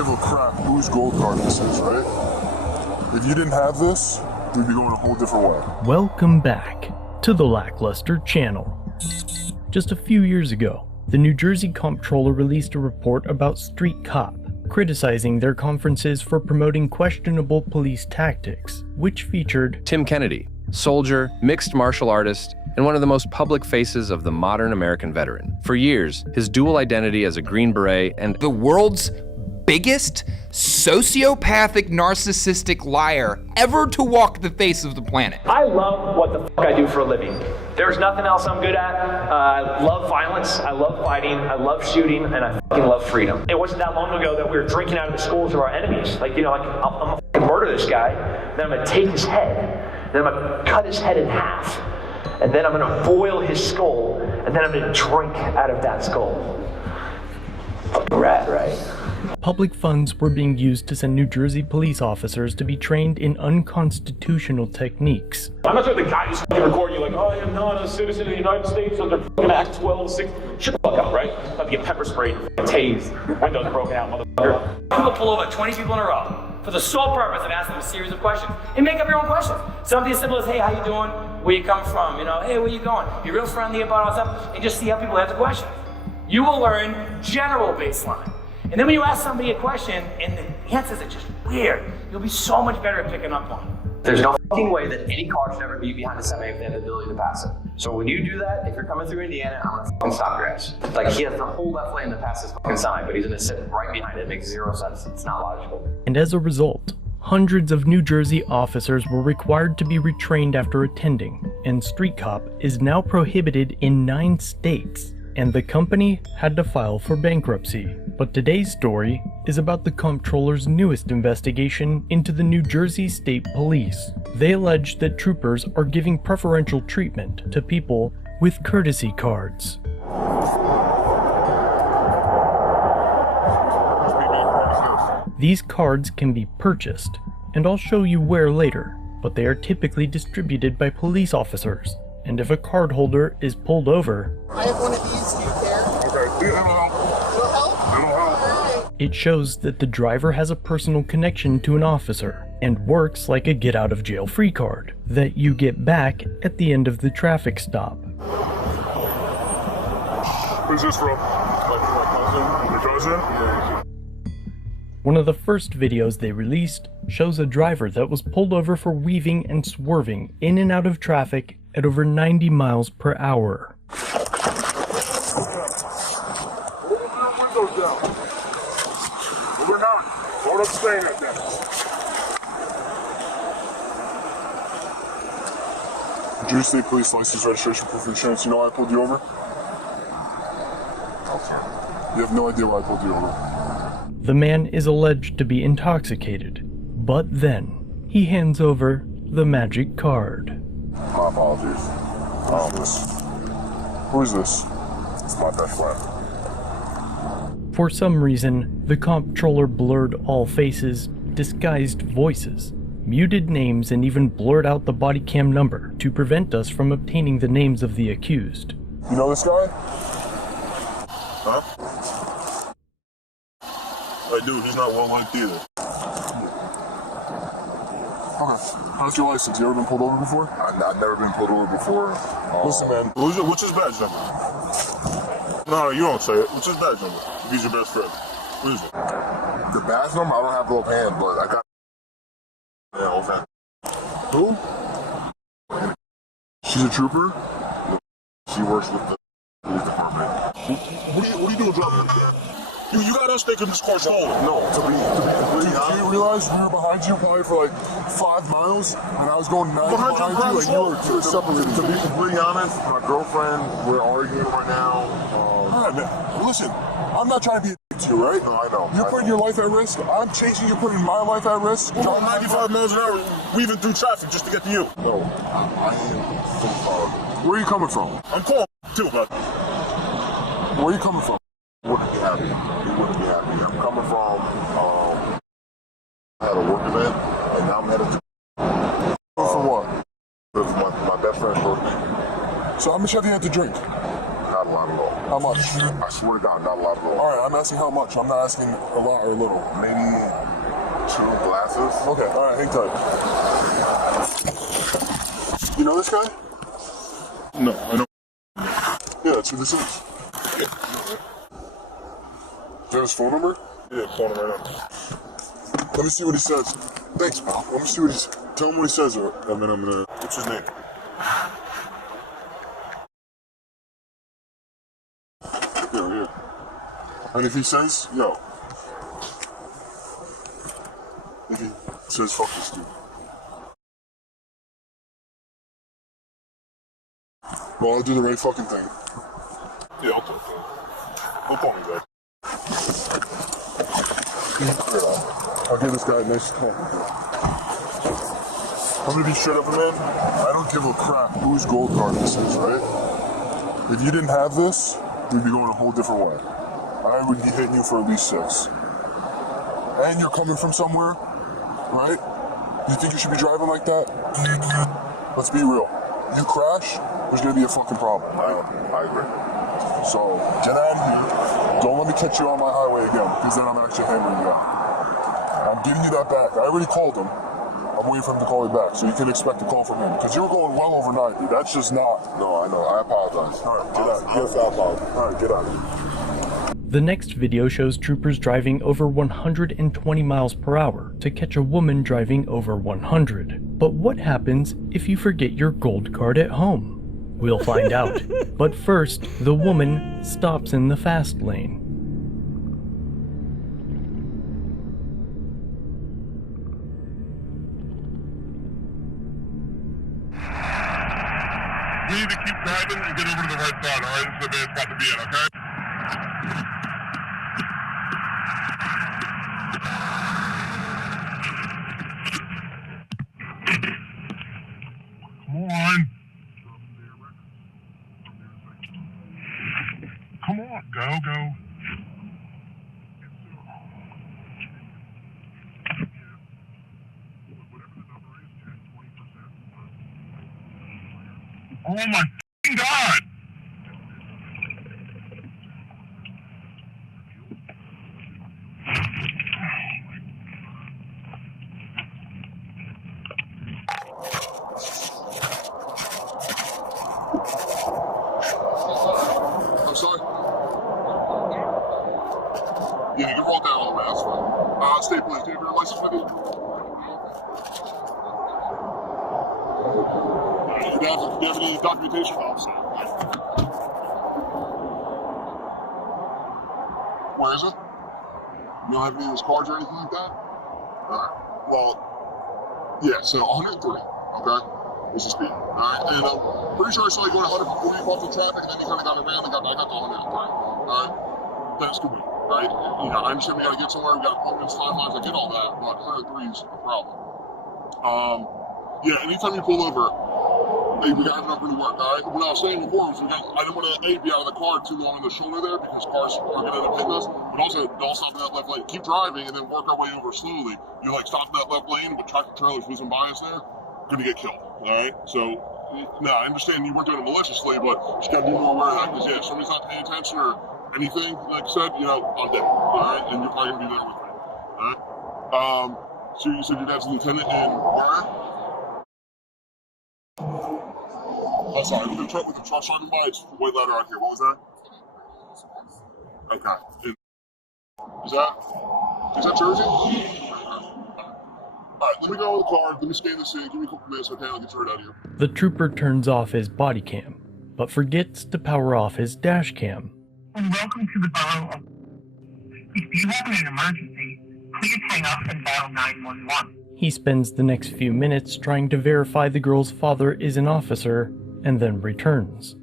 give a crap whose gold card this is, right? If you didn't have this, we'd be going a whole different way. Welcome back to the LackLuster channel. Just a few years ago, the New Jersey Comptroller released a report about Street Cop, criticizing their conferences for promoting questionable police tactics, which featured Tim Kennedy, soldier, mixed martial artist, and one of the most public faces of the modern American veteran. For years, his dual identity as a Green Beret and the world's biggest sociopathic, narcissistic liar ever to walk the face of the planet. I love what the fuck I do for a living. There's nothing else I'm good at. I love violence, I love fighting, I love shooting, and I fucking love freedom. It wasn't that long ago that we were drinking out of the schools of our enemies. Like, I'm gonna fucking murder this guy, then I'm gonna take his head, then I'm gonna cut his head in half, and then I'm gonna boil his skull, and then I'm gonna drink out of that skull. Fucking rat, right? public funds were being used to send New Jersey police officers to be trained in unconstitutional techniques. I'm not sure the guy who's fucking recording you like, oh, I am not a citizen of the United States under fucking Act 12, 6. Shut the fuck up, right? About to get pepper sprayed, tased, windows broken out, motherfucker. People pull over 20 people in a row for the sole purpose of asking them a series of questions. And make up your own questions. Something as simple as, hey, how you doing? Where you come from? You know, hey, where you going? Be real friendly about all stuff and just see how people answer questions. You will learn general baseline. And then when you ask somebody a question and the answers are just weird, you'll be so much better at picking up on it. There's no fucking way that any car should ever be behind a semi if they have the ability to pass it. So when you do that, if you're coming through Indiana, I'm gonna fucking stop your ass. Like, he has the whole left lane to pass his fucking semi, but he's gonna sit right behind it. It makes zero sense. It's not logical. And as a result, hundreds of New Jersey officers were required to be retrained after attending, and Street Cop is now prohibited in 9 states. And the company had to file for bankruptcy. But today's story is about the comptroller's newest investigation into the New Jersey State Police. They allege that troopers are giving preferential treatment to people with courtesy cards. These cards can be purchased, and I'll show you where later, but they are typically distributed by police officers. And if a card holder is pulled over, I have one of these, do you care? Okay, it'll help. It shows that the driver has a personal connection to an officer and works like a get-out-of-jail-free card that you get back at the end of the traffic stop. Who's this from? Your cousin? One of the first videos they released shows a driver that was pulled over for weaving and swerving in and out of traffic at over 90 miles per hour. New Jersey State Police license, registration, proof of insurance. You know why I pulled you over? You have no idea why I pulled you over. The man is alleged to be intoxicated, but then he hands over the magic card. My apologies. Who is this? It's my best friend. For some reason, the comptroller blurred all faces, disguised voices, muted names, and even blurred out the body cam number to prevent us from obtaining the names of the accused. You know this guy? Huh? I do. He's not well liked either. Okay. How's your license? You ever been pulled over before? I've never been pulled over before. Listen, man. What's his badge number? No, you don't say it. What's his badge number? If he's your best friend. What is it? The badge number? I don't have both hands, but I got... Yeah, okay. Who? She's a trooper? She works with the police department. What are you doing driving like that? You got us thinking this car's stolen. No, to be completely honest. Do you realize we were behind you probably for like 5 miles, and I was going 90 behind you, and you were separated. To be completely honest, my girlfriend, we're arguing right now. Alright, man. Listen, I'm not trying to be a dick to you, right? No, I know. You're putting your life at risk. I'm chasing you, putting my life at risk. We're going 95 miles an hour, weaving through traffic just to get to you. No, I am so sorry. Where are you coming from? I'm calling too, bud. Where are you coming from? Wouldn't be happy. He wouldn't be happy. I'm coming from, I had a work event, and now I'm headed to... For what? Because my best friend's birthday. So how much have you had to drink? Not a lot at all. How much? I swear to God, not a lot of little. All right, I'm asking how much. I'm not asking a lot or little. Maybe 2 glasses. Okay, all right, hang tight. You know this guy? No, I don't. Yeah, that's who this is. Yeah. Do you have his phone number? Yeah, phone number right now. Let me see what he says. Thanks, pal. Let me see what he's. Tell him what he says, and then I'm gonna. What's his name? Here. And if he says, yo. If he says, fuck this dude. Well, I'll do the right fucking thing. Yeah, I'll talk to him. He'll call me back. I'll give this guy a nice call. I'm gonna be straight up, man. I don't give a crap whose gold card this is, right? If you didn't have this, we'd be going a whole different way. I would be hitting you for at least 6. And you're coming from somewhere, right? You think you should be driving like that? Let's be real. You crash, there's gonna be a fucking problem, right? I agree. So, get out of here. Don't let me catch you on my highway again, because then I'm actually hammering you out. I'm giving you that back. I already called him. I'm waiting for him to call me back, so you can expect a call from him. Because you were going well over 90. That's just not. No, I know. I apologize. All right, get out. All right, get out. The next video shows troopers driving over 120 miles per hour to catch a woman driving over 100. But what happens if you forget your gold card at home? We'll find out. But first, the woman stops in the fast lane. We need to keep driving and get over to the right side, alright? This is the bad spot to be in, okay? Come on. Come on, go. Oh my f***ing God! I'm sorry? Yeah, you can roll down all the way, that's fine. Stay please, do you have your license with you? Do you have any documentation files? Where is it? You don't have any of his cards or anything like that? Alright. Well, yeah, so 103, okay? This is speed. Alright, and I'm pretty sure I saw you going 140 off the traffic, and then you kind of got around and got back up to 103. Alright? That's good, right? You know, I understand we gotta get somewhere, we got appointments, timelines, I get all that, but 103 is a problem. Yeah, anytime you pull over, hey, we got enough to work, all right? What I was saying before was I didn't want to be out of the car too long on the shoulder there because cars are going to end up hitting us. But also, don't stop in that left lane. Keep driving and then work our way over slowly. You like stop in that left lane, but tractor trailers whizzing by us there, going to get killed, all right? So, now I understand you weren't doing it maliciously, but you just got to be more aware of that because, yeah, if somebody's not paying attention or anything, like I said, you know, I'm dead, all right? And you're probably going to be there with me, all right? So you said your dad's a lieutenant in where? Oh, sorry, with the truck driving by, it's white letter out here. What was that? Okay. Is that Jersey? Alright, let me go with the card, let me scan the scene, give me a couple minutes, okay, I'll get your head out of here. The trooper turns off his body cam, but forgets to power off his dash cam. Welcome to the borough of... If you have an emergency, please hang up and dial 911. He spends the next few minutes trying to verify the girl's father is an officer, and then returns.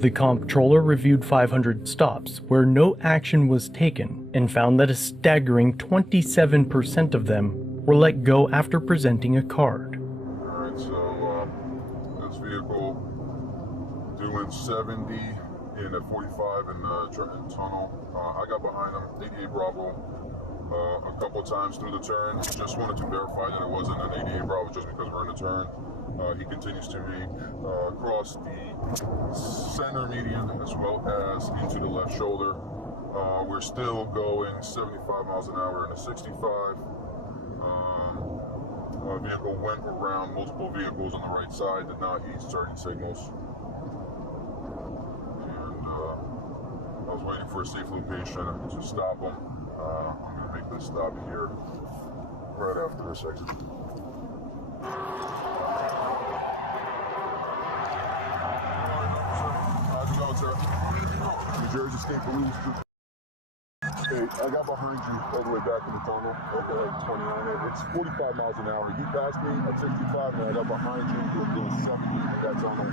The comptroller reviewed 500 stops where no action was taken and found that a staggering 27% of them were let go after presenting a card. Alright, so this vehicle doing 70 in at 45 in the Trenton Tunnel. I got behind him, 88 Bravo, a couple of times through the turn. Just wanted to verify that it wasn't an 88 Bravo just because we're in the turn. He continues to make across the center median as well as into the left shoulder. We're still going 75 miles an hour in a 65. Vehicle went around multiple vehicles on the right side, did not use turning signals. And I was waiting for a safe location to stop him. I'm going to make this stop here right after this exit. How's it going, sir? New Jersey State Police. Hey, I got behind you all the way back in the tunnel. Okay, like 20 on it. It's 45 miles an hour. You passed me at 65, and I got behind you doing 70 in that tunnel.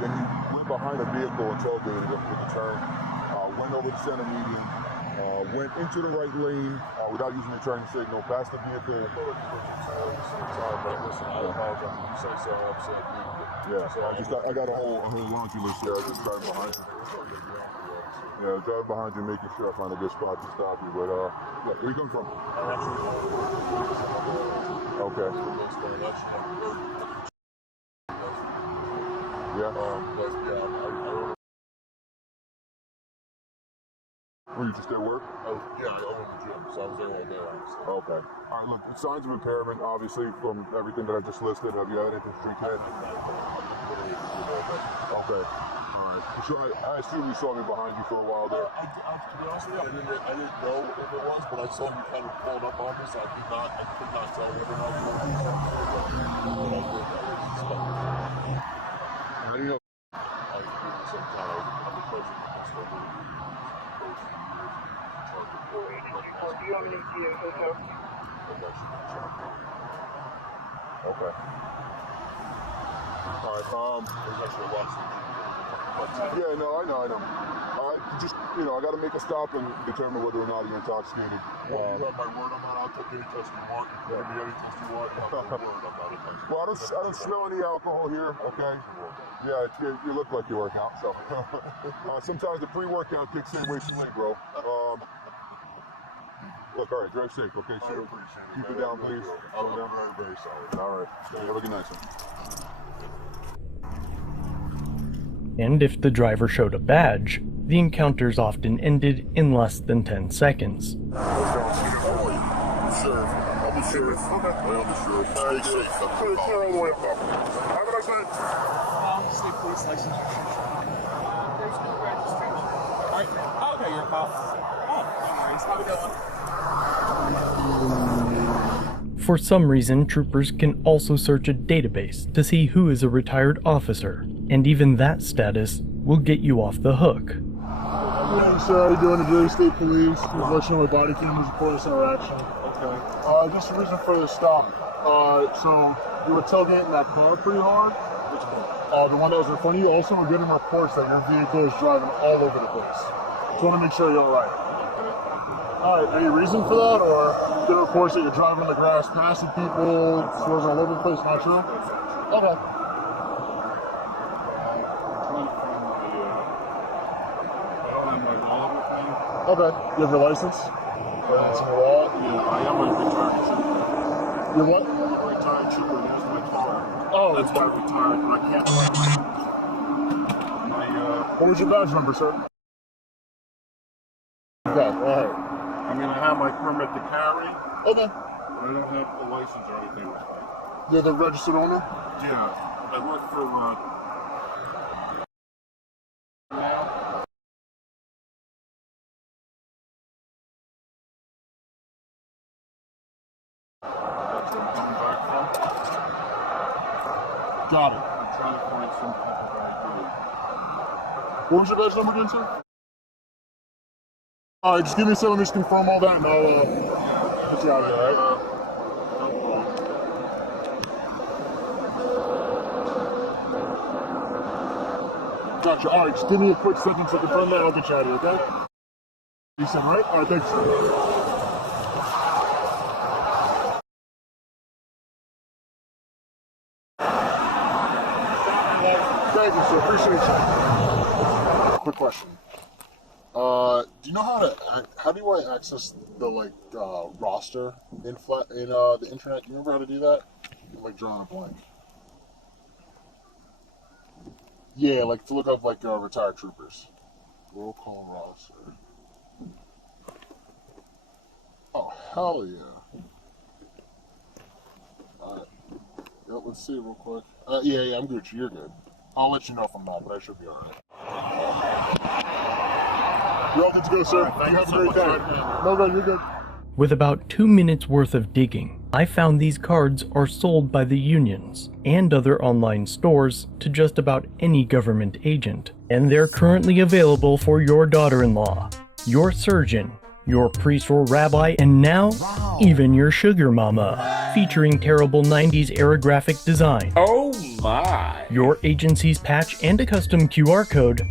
Then he went behind a vehicle and tailgated it with the turn. Went over the center median. Went into the right lane without using the turning signal. Passed the vehicle. Sorry, but listen, I apologize. You say so upset. Yeah, I got a whole laundry list here. I just driving behind you. Yeah, driving behind you, making sure I find a good spot to stop you. But yeah, where you come from? Okay. Yeah. Were you just at work? Yeah, I own the gym, so I was there all day. Okay. All right, look, signs of impairment, obviously, from everything that I just listed. Have you had anything street cred? Okay. All right. So I assume you saw me behind you for a while there. To be honest with you, I didn't know if it was, but I saw you kind of pulled up on this. I could not tell whether or not you were doing something. How do you know? I do some kind of president. Okay. All right. There's actually a lot of yeah, no, I know. Just, I got to make a stop and determine whether or not you're intoxicated. You have my word on that. I'll take any test you want. Give me any test you want. I'll take your word on that. Well, I don't smell any alcohol here, okay? Yeah, you look like you work out, so. Sometimes the pre-workout kicks in way too late, bro. Look, all right, drive safe, okay, sir? Keep it down, please. I'm very, very sorry. All right, have a good night, sir. And if the driver showed a badge, the encounters often ended in less than 10 seconds. Sheriff. I'll be sheriff. Okay. I'll be sheriff. Stay safe. Have a nice night. State police license. There's no registration. All right. Okay, you're a cop. Oh, anyways, how we doing? For some reason, troopers can also search a database to see who is a retired officer, and even that status will get you off the hook. Hey, sir, how you doing? The Jersey State Police. We're watching my body cameras for this interaction. Okay. Just the reason for the stop. So you were tailgating that car pretty hard. Which car? The one that was in front of you. Also, we're getting reports that your vehicle is driving all over the place. Just want to make sure you're all right. All right. Any reason for that, or getting reports that you're driving on the grass, passing people, swerving all over the place? Not true. Okay. Okay. You have your license? It's in your wallet? Yeah, I am a retired trooper. You're what? I'm a retired trooper. That's my car. Oh. That's why I'm retired, but I can't drive what was your badge number, sir? Okay, alright. I mean, I have my permit to carry. Okay. But I don't have a license or anything like that. You're the registered owner? Yeah. I work for, got it. I'm trying to find some type of ID. What was your badge number again, sir? Alright, just give me a second, just confirm all that and I'll put you out of here, alright? Gotcha. Alright, just give me a quick second to confirm that and I'll get you out of here, okay? You said right? Alright, thanks. Thank you, sir. Appreciate you. quick question. Do you know how do I access the roster in the internet? Do you remember how to do that? Like drawing a blank. Yeah, like to look up retired troopers. Roll call roster. Oh hell yeah! Alright. Yep, let's see real quick. Yeah, I'm Gucci. You're good. I'll let you know if I'm not, but I should be alright. You're all good to go, sir. Right, you have a great day. No, you're good. With about 2 minutes worth of digging, I found these cards are sold by the unions and other online stores to just about any government agent, and they're currently available for your daughter-in-law, your surgeon, your priest or rabbi, and now even your sugar mama, featuring terrible 90s era graphic design. Oh my! Your agency's patch and a custom QR code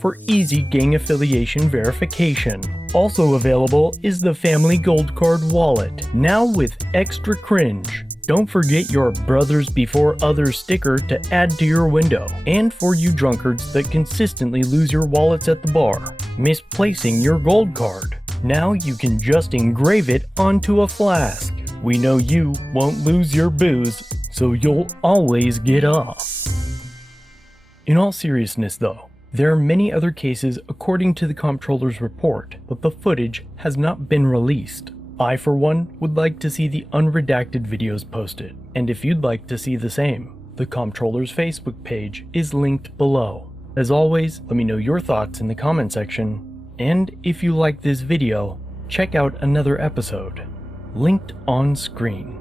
for easy gang affiliation verification. Also available is the Family Gold Card wallet, now with extra cringe. Don't forget your Brothers Before Others sticker to add to your window. And for you drunkards that consistently lose your wallets at the bar, misplacing your gold card, now you can just engrave it onto a flask. We know you won't lose your booze, so you'll always get off. In all seriousness though, there are many other cases according to the comptroller's report, but the footage has not been released. I, for one, would like to see the unredacted videos posted, and if you'd like to see the same, the comptroller's Facebook page is linked below. As always, let me know your thoughts in the comment section, and if you like this video, check out another episode, linked on screen.